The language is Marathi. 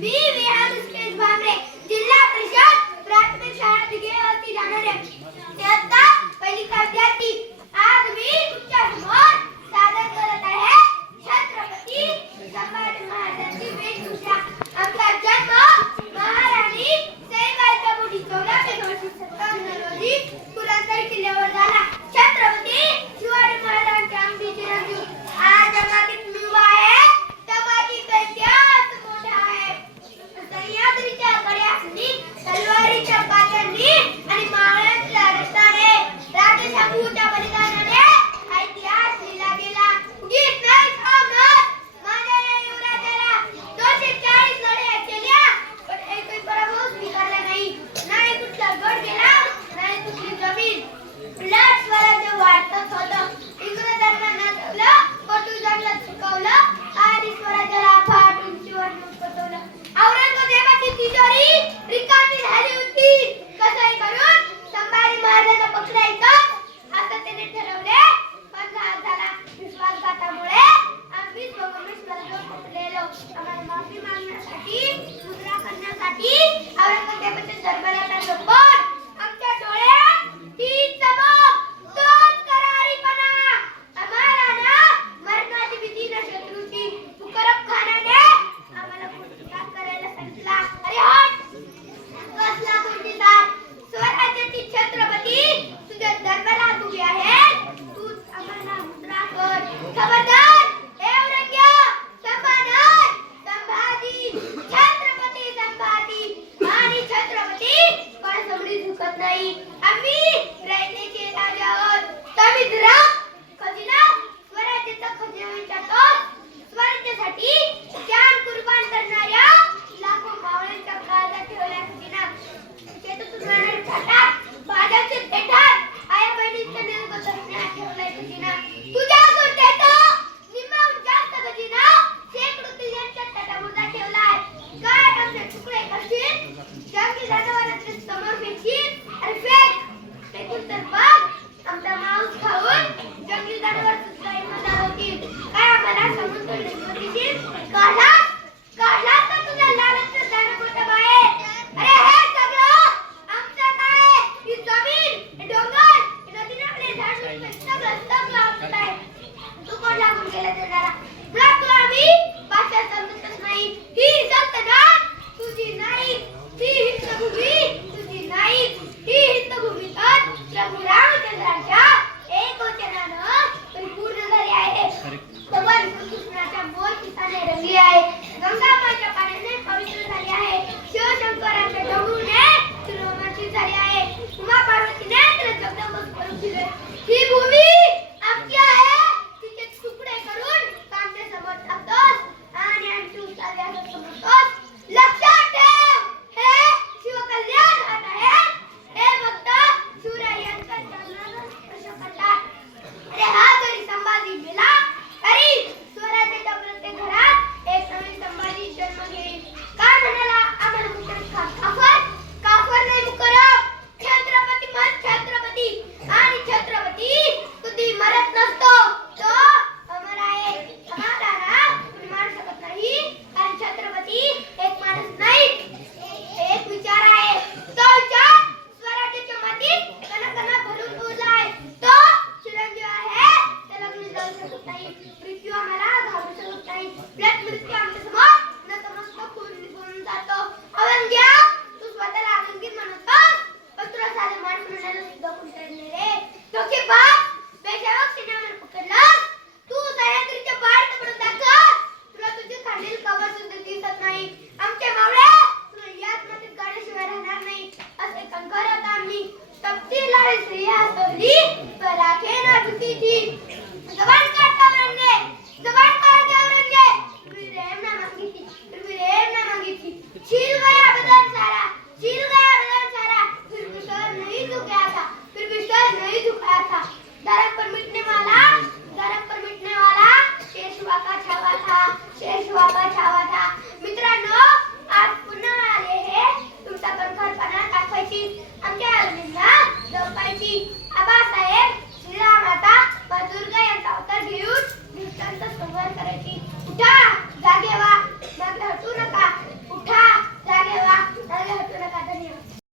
मी विहार स्केच भामरे जिल्हा परिषद प्राथमिक शाळा दिघेवरती जाणार आहे. इयत्ता पहिली विद्यार्थी. आज मी तुमच्या समोर सादर करत आहे छत्रपती संभाजी महाराजांची वेशभूषा. आमचा जन्म महाराणी सईबाईच्या पोटी 14 फेब्रुवारी 1757 रोजी पुरंदर किल्ल्यावर झाला. छत्रपती शिवाजी महाराजांच्या आमची चिरंजीव आज जगातील युवा आहे. तमाची इतिहास मोठा आहे. सह्याद्रीच्या कड्यासनी तलवारीच्या काठ्यांनी आणि मावळ्यांच्या रस्त्याने राजशाहूच्या बलिदानाने हा इतिहास लिहिला गेला. उगीच नाही थांबणार माझ्या या युवराजाला 240 लढाया केल्या पण एकही पराभव स्वीकारला नाही. नाही कुठला गड गेला नाही कुठली जमीन. उलट स्वराज्य वाढतच होतं. इंग्रजांना नाचवलं, पोर्तुगीजांना चुकवलं आणि स्वराज्याला फाट उंचीवर पोहोचवलं. औरंगजेबाची तिजोरी रिकामी झाली होती. कसंही करून संभाजी महाराजांना पकडायचं